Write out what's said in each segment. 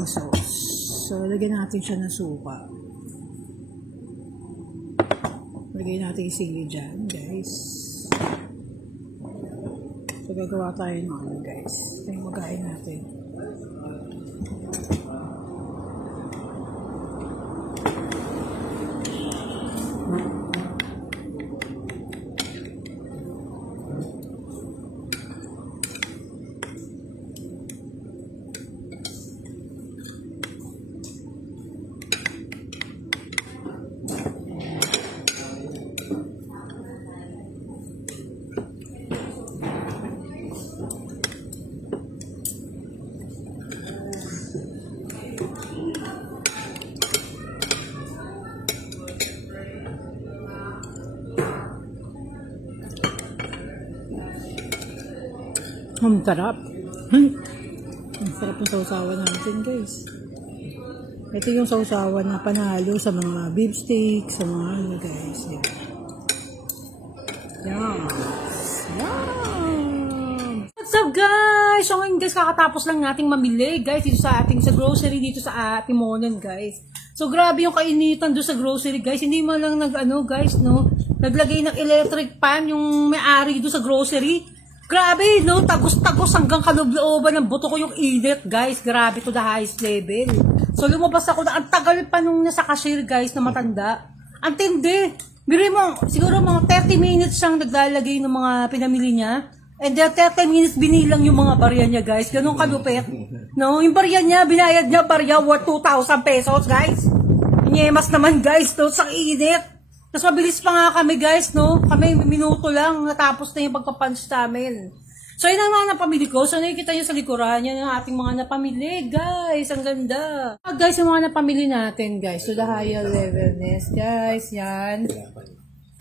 ating sauce. So, lagyan natin siya ng suka. Lagyan natin yung sili dyan, guys. So, gagawa tayo ng ano, guys. Ito yung magain natin. Ang sarap. Ang sarap ng sausawan natin, guys. Ito yung sausawan na panalo sa mga beef steak, sa mga ano, guys. Yan. Yum! What's up, guys? So ngayon, guys, kakatapos lang nating mamili, guys, dito sa grocery, dito sa Timonan, guys. So grabe yung kainitan doon sa grocery, guys. Hindi man lang guys, no? Naglagay ng electric pan yung may-ari doon sa grocery. Grabe, no? Tagos-tagos hanggang kaloob-looban ng buto ko yung init, guys. Grabe to the highest level. So, lumabas ako na ang tagal pa nung nasa cashier, guys, na matanda. Ang tindi. Biri mo, siguro mga 30 minutes siyang naglalagay ng mga pinamili niya. And then 30 minutes binilang yung mga barya niya, guys. Ganun kalupit. No? Yung barya niya, binayad niya barya worth 2,000 pesos, guys. Inyemas naman, guys, to sa init. Tapos mabilis pa nga kami, guys, no? Kami minuto lang, natapos na yung pagpapunch namin. So, yun ang mga napamili ko. So, nakikita nyo sa likuran, yan ang ating mga napamili, guys. Ang ganda. Guys, yung mga napamili natin, guys. So, the higher levelness, guys. Yan.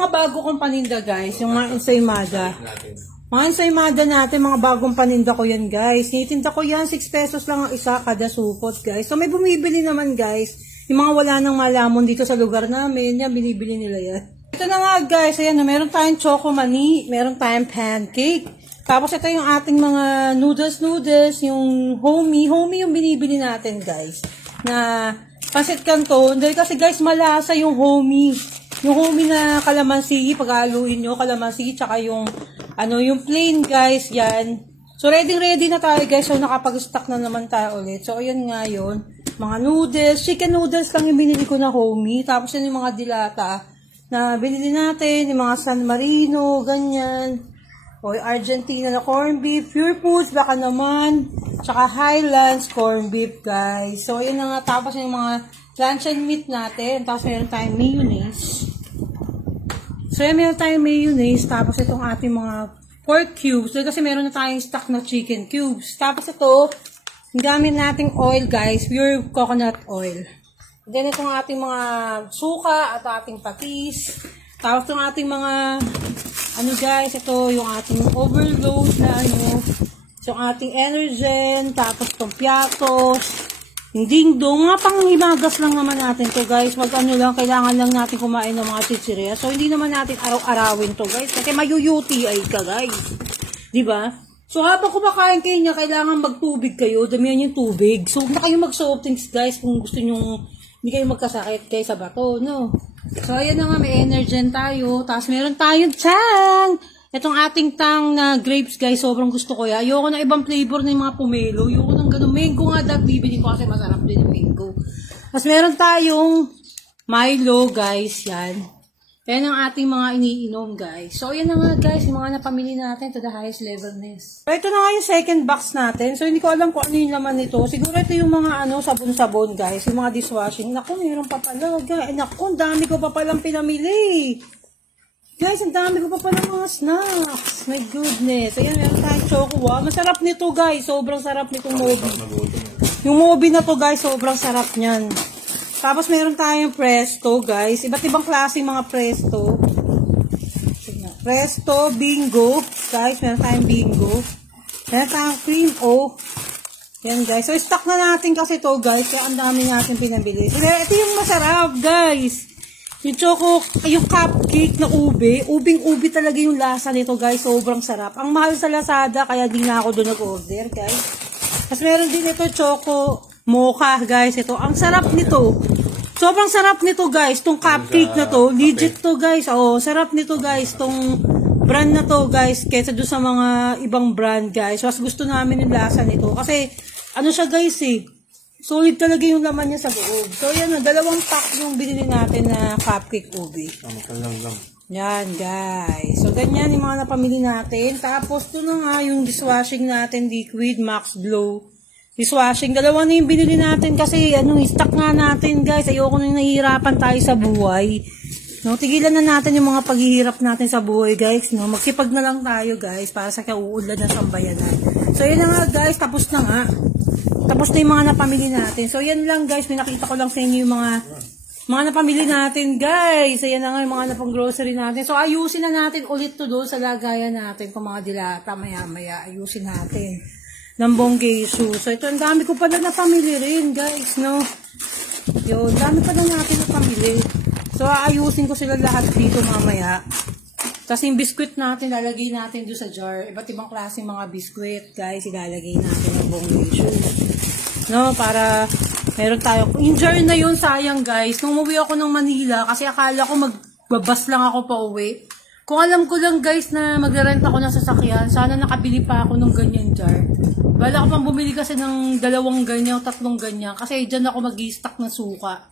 Mga bago kong paninda, guys. Yung mga ensaymada. Mga ensaymada natin, mga bagong paninda ko yan, guys. Tinitinda ko yan, 6 pesos lang ang isa kada supot, guys. So, may bumibili naman, guys. Yung mga wala nang malamon dito sa lugar namin, yan, binibili nila yan. Ito na nga, guys, ayan, meron tayong choco mani, meron tayong pancake. Tapos ito yung ating mga noodles, yung homie yung binibili natin, guys. Na pancit canton, dahil kasi, guys, malasa yung homie. Yung homie na kalamansi, pag-aluin nyo, kalamansi, tsaka yung, yung plain, guys, yan. So, ready na tayo, guys. So, nakapag-stock na naman tayo ulit. So, ayan nga yun. Mga noodles, chicken noodles lang yung binili ko na homie. Tapos yun yung mga dilata na binili natin, yung mga San Marino, ganyan. O yung Argentina na corned beef, Pure Foods, baka naman. Tsaka Highlands corned beef, guys. So yun na nga, tapos yung mga luncheon meat natin. Tapos meron tayong mayonnaise. So yun, meron tayong mayonnaise. Tapos itong ating mga pork cubes. So, kasi meron na tayong stock na chicken cubes. Tapos ito, gamit nating oil, guys, pure coconut oil. Then, itong ating mga suka at ating patis. Tapos itong ating mga, guys, ito yung ating overload na, So, yung ating Energen, tapos itong piatos, yung dingdong, mga panghimagas lang naman natin to, guys. Lang, kailangan lang natin kumain ng mga chichirya. So, hindi naman natin araw-arawin to, guys. Kasi mayu-UTI ka, guys. Diba? So, habang kumakain kayo niya, kailangan magtubig kayo. Damihan yung tubig. So, huwag na kayo mag-soft drinks, guys, kung gusto nyo, hindi kayo magkasakit kayo sa bato, no? So, ayan na nga, may Energen tayo. Tapos, meron tayong tang! Itong ating tang na grapes, guys, sobrang gusto ko yan. Ayoko na ibang flavor ng mga pomelo. Ayoko ng ganun. Mango nga dapat bibili ko kasi masarap din yung mango. Tapos, meron tayong Milo, guys, yan. Yan ang ating mga iniinom, guys. So, yan na nga, guys, yung mga napamili natin to the highest levelness. So, ito na nga yung second box natin. So, hindi ko alam kung ano yung laman nito. Siguro ito yung mga, sabon-sabon, guys. Yung mga dishwashing. Naku, meron pa pala, guys. Naku, ang dami ko pa palang pinamili. Guys, ang dami ko pa pala mga snacks. My goodness. Ayan, meron tayong choco. Wow, masarap nito, guys. Sobrang sarap nitong Moby. Yung Moby na to, guys, sobrang sarap niyan. Tapos, meron tayong Presto, guys. Iba't ibang klase mga Presto. Presto, Bingo. Guys, meron tayong Bingo. Meron tayong Cream O. Yan, guys. So, stock na natin kasi to, guys. Kaya ang dami natin pinabili. So, ito yung masarap, guys. Yung choco, yung cupcake na ube. Ubing-ubi talaga yung lasa nito, guys. Sobrang sarap. Ang mahal sa Lazada, kaya di na ako doon nag-order, guys. Tapos, meron din ito choco mocha, guys. Ito, ang sarap nito. Sobrang sarap nito, guys. Tong cupcake na to, legit to, guys. Oh, sarap nito, guys. Tong brand na to, guys, kaysa doon sa mga ibang brand, guys. Mas gusto namin yung lasa nito. Kasi, ano siya, guys, eh. Solid talaga yung laman niya sa loob. So, yan na. 2 pack yung binili natin na cupcake ube. Yan, guys. So, ganyan yung mga napamili natin. Tapos, ito na nga yung dishwashing natin, liquid, Max Glow. Dishwashing. 2 na yung binili natin kasi, stock nga natin, guys. Ayoko na nahihirapan tayo sa buhay. No, tigilan na natin yung mga paghihirap natin sa buhay, guys. No, magsipag na lang tayo, guys, para sa kauunlad ng sambayanan. So, yun na nga, guys. Tapos na nga. Tapos na yung mga napamili natin. So, yan lang, guys. May nakita ko lang sa inyo yung mga napamili natin, guys. Ayan na nga yung mga napang grocery natin. So, ayusin na natin ulit to doon sa lagayan natin kung mga dilata. Maya-maya, ayusin natin ng bonggesu. So, ito, ang dami ko pa na napamili rin, guys, no? Yun, dami pa na natin napamili. So, ayusin ko sila lahat dito mamaya. Tapos yung biskuit natin, lalagay natin doon sa jar. Iba't ibang klaseng mga biskuit, guys, ilalagay natin ng bonggesu. No, para meron tayo. Yung jar na yun, sayang, guys. Nung umuwi ako ng Manila, kasi akala ko magbabas lang ako pa uwi. Kung alam ko lang, guys, na magre-rent ako ng sasakyan, sana nakabili pa ako ng ganyan jar. Bala ko pang bumili kasi ng 2 ganyan o 3 ganyan. Kasi dyan ako mag-i-stock ng suka.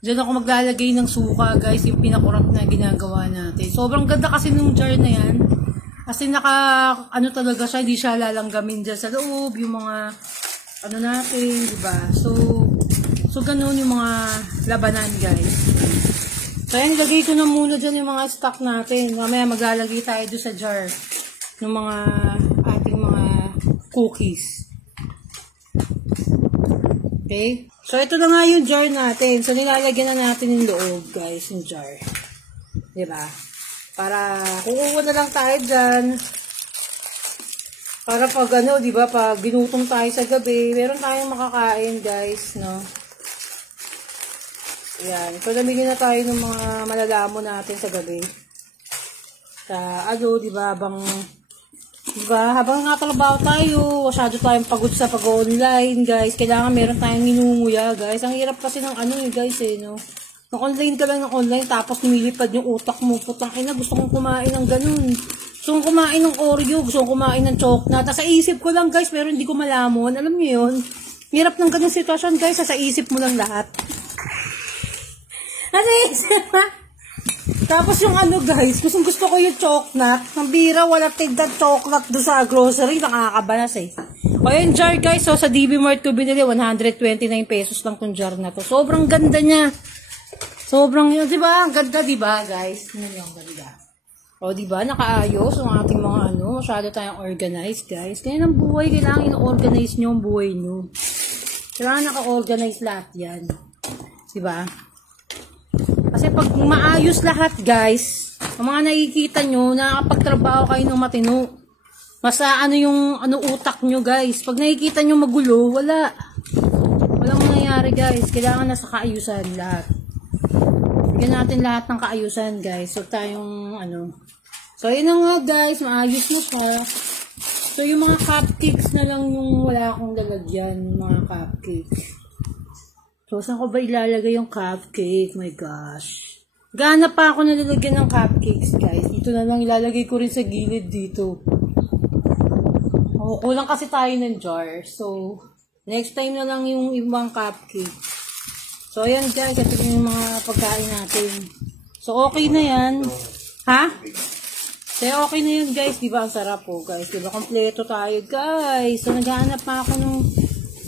Dyan ako maglalagay ng suka, guys, yung pinakurap na ginagawa natin. Sobrang ganda kasi ng jar na yan. Kasi talaga siya, hindi siya lalanggamin dyan sa loob, yung mga, natin, diba? So ganun yung mga labanan, guys. So, yan, ilagay ko na muna dyan yung mga stock natin. Mamaya maglalagay tayo doon sa jar ng mga ating mga cookies. Okay? So, ito na nga yung jar natin. So, nilalagyan na natin yung loob, guys, yung jar. Diba? Para, kukuha na lang tayo dyan. Para pag, diba, pag ginutom tayo sa gabi, meron tayong makakain, guys, no? Ayan. So, namigyan na tayo ng mga malalamo natin sa gabi. Sa, diba, habang nakatrabaho tayo, masyado tayong pagod sa pag-online, guys. Kailangan meron tayong minunguya, guys. Ang hirap kasi ng guys, no? Nag-online ka lang ng online, tapos lumilipad yung utak mo. Putang ina, gusto kong kumain ng ganun. Gusto kong kumain ng Oreo, gusto kong kumain ng chocolate. Sa isip ko lang, guys, pero hindi ko malamon. Alam niyo yun? Hirap ng ganung sitwasyon, guys. Sa isip mo lang lahat. Tapos yung guys, gusto ko yung chocolate. Ang bira, wala tigda chocolate doon sa grocery. Nakakabanas eh. O yung jar, guys, sa DB Mart ko binili, 129 pesos lang tong jar na to. Sobrang ganda niya. Sobrang, diba? Ang ganda, diba, guys? Ano yung ganda? O, diba? Nakaayos ang ating mga masyado tayong organized, guys. Kaya ng buhay, kailangan ino-organize nyo ang buhay nyo. Kailangan naka-organize lahat yan. Diba? Kasi pag maayos lahat, guys, ang mga nakikita nyo, nakakapagtrabaho kayo ng matino. Masa yung utak nyo, guys. Pag nakikita nyo magulo, walang mangyayari, guys. Kailangan nasa kaayusan lahat. Bigyan natin lahat ng kaayusan, guys. So, tayong, So, yun na nga, guys. Maayos mo siya. So, yung mga cupcakes na lang yung wala akong lalagyan. Mga cupcakes. So, saan ko ba ilalagay yung cupcake? My gosh. Gana pa ako nalalagyan ng cupcakes, guys. Dito na lang ilalagay ko rin sa gilid dito. Kulang kasi tayo ng jar. So, next time na lang yung ibang cupcake. So, ayan, guys. Ito yung mga pagkain natin. So, okay na yan. Ha? So, okay na yun, guys. Diba ang sarap po, guys? Diba kompleto tayo, guys? So, naghahanap pa ako ng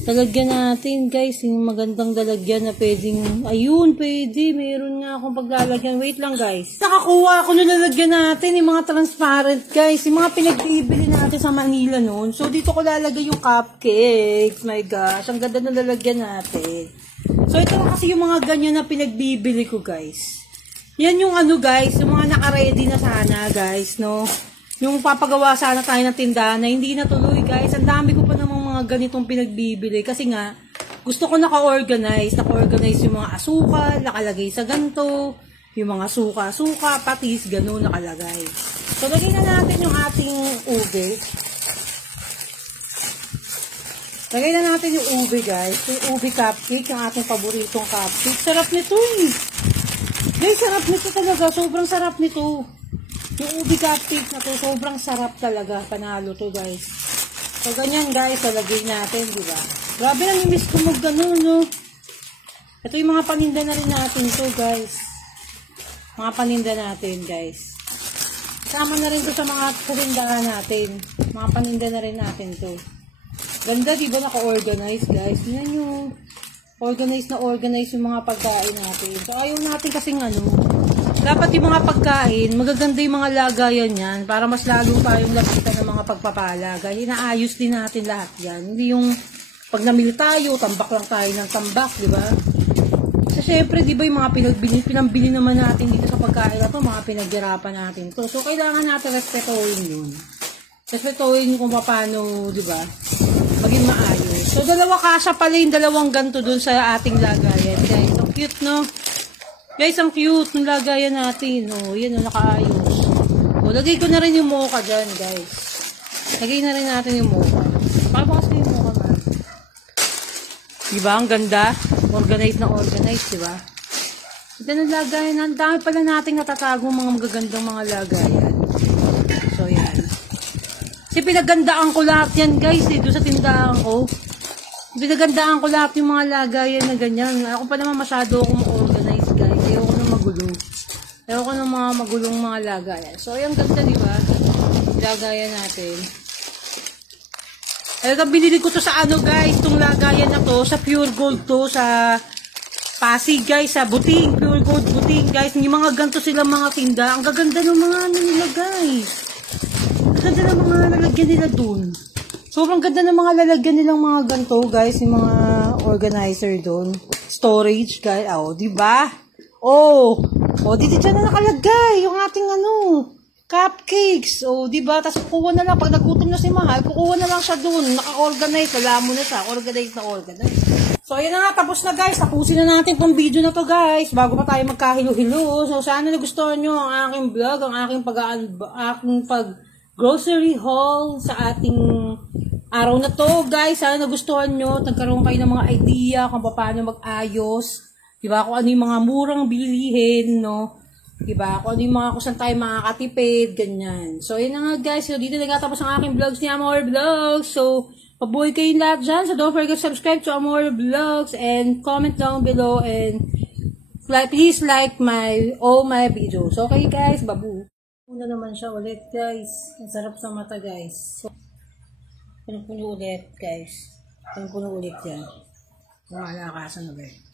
dalagyan natin, guys, yung magandang dalagyan na pwedeng, ayun, pwede, meron nga akong paglalagyan. Wait lang, guys. Nakakuha ako ng lalagyan natin, yung mga transparent, guys, yung mga pinag-ibili natin sa Manila noon. So, dito ko lalagay yung cupcakes. My gosh, ang ganda ng lalagyan natin. So, ito kasi yung mga ganyan na pinagbibili ko, guys. Yan yung guys, yung mga naka-ready na sana, guys, no? Yung papagawa sana tayo ng tindahan na hindi natuloy, guys. Ang dami ko pa namang mga ganitong pinagbibili. Kasi nga, gusto ko naka-organize. Naka-organize yung mga asukal, nakalagay sa ganito. Yung mga suka-suka, patis, gano'n nakalagay. So, lagyan na natin yung ating ube. Lagay na natin yung ube, guys. Yung ube cupcake, yung ating paboritong cupcake. Sarap nito eh. Guys, sarap nito talaga. Sobrang sarap nito. Yung ube cupcake na to, sobrang sarap talaga. Panalo to, guys. So, ganyan, guys. Lalagay natin, di ba? Grabe lang yung miss ko mag-ganun, no? Ito yung mga paninda na rin natin to, guys. Mga paninda natin, guys. Kasama na rin to sa mga panindahan natin. Mga paninda na rin natin to. Ganda, di ba? Naka-organize, guys. Tingnan nyo. Organize yung mga pagkain natin. So, ayaw natin kasing dapat yung mga pagkain, magaganda yung mga lagayan yan para mas lalo pa yung lapitan ng mga pagpapala. Kaya inaayos din natin lahat yan. Hindi yung pag namili tayo, tambak lang tayo ng tambak, di ba? So, syempre, di ba yung mga pinambili naman natin dito sa pagkain na to, mga pinaghirapan natin to. So, kailangan natin respetuhin yun. Respetuhin kung paano, di ba? Maging maayos. So, dalawa kasha pala yung dalawang ganto dun sa ating lagayan, guys. Ang cute, no? Guys, ang cute ng lagayan natin. Oh, yan, nakaayos. Oh, lagay ko na rin yung mocha dyan, guys. Lagay na rin natin yung mocha. Para kasi yung mocha na. Diba? Ang ganda. Organized na organized, diba? Ito ng lagayan. Ang dami pala nating natatagong mga magagandang mga lagayan. So, yan. Kasi pinagandaan ko lahat yan, guys. Doon sa tindahan ko. Pinagandaan ko lahat yung mga lagayan na ganyan. Ako pa naman masyado akong organized, guys. Ayoko na magulo. Ayoko na mga magulong mga lagayan. So, ayan, ganda, diba? Lagayan natin. Ito, binili ko to sa guys, itong lagayan na to, sa Pure Gold to, sa Pasig, guys, sa Buting, Pure Gold Buting, guys. Yung mga ganito silang mga tinda. Ang gaganda ng mga nila, guys. Ang ganda ng mga lalagyan nila dun. Sobrang ganda ng mga lalagyan nilang mga ganito, guys. Yung mga organizer dun. Storage, guys. Oh, diba? Oh, dito dyan na nakalagay yung ating cupcakes. Oh, diba? Tapos kukuha na lang. Pag nagutom na si Mahal, kukuha na lang siya dun. Naka-organize. Wala mo na siya. Organize na organize. So, ayan na nga. Tapos na, guys. Tapusin na natin itong video na to, guys. Bago pa tayo magkahilo-hilo. So, sana nagustuhan nyo ang aking vlog, ang aking grocery haul sa ating araw na to, guys. Sana nagustuhan nyo. Nagkaroon kayo ng mga idea kung paano mag-ayos. Diba? Kung ano yung mga murang bilihin, no? Diba? Kung ano yung mga kusan tayo makakatipid, ganyan. So, yun na nga, guys. So, dito nagtatapos ang aking vlogs ni Amor Vlogs. So, pabuhay kayong lahat dyan. So, don't forget to subscribe to Amor Vlogs and comment down below and please like all my videos. Okay, guys? Babu. Una naman siya ulit, guys. Ang sarap sa mata, guys. So, puno ulit, guys. Puno ulit yan. Malakasan na, guys.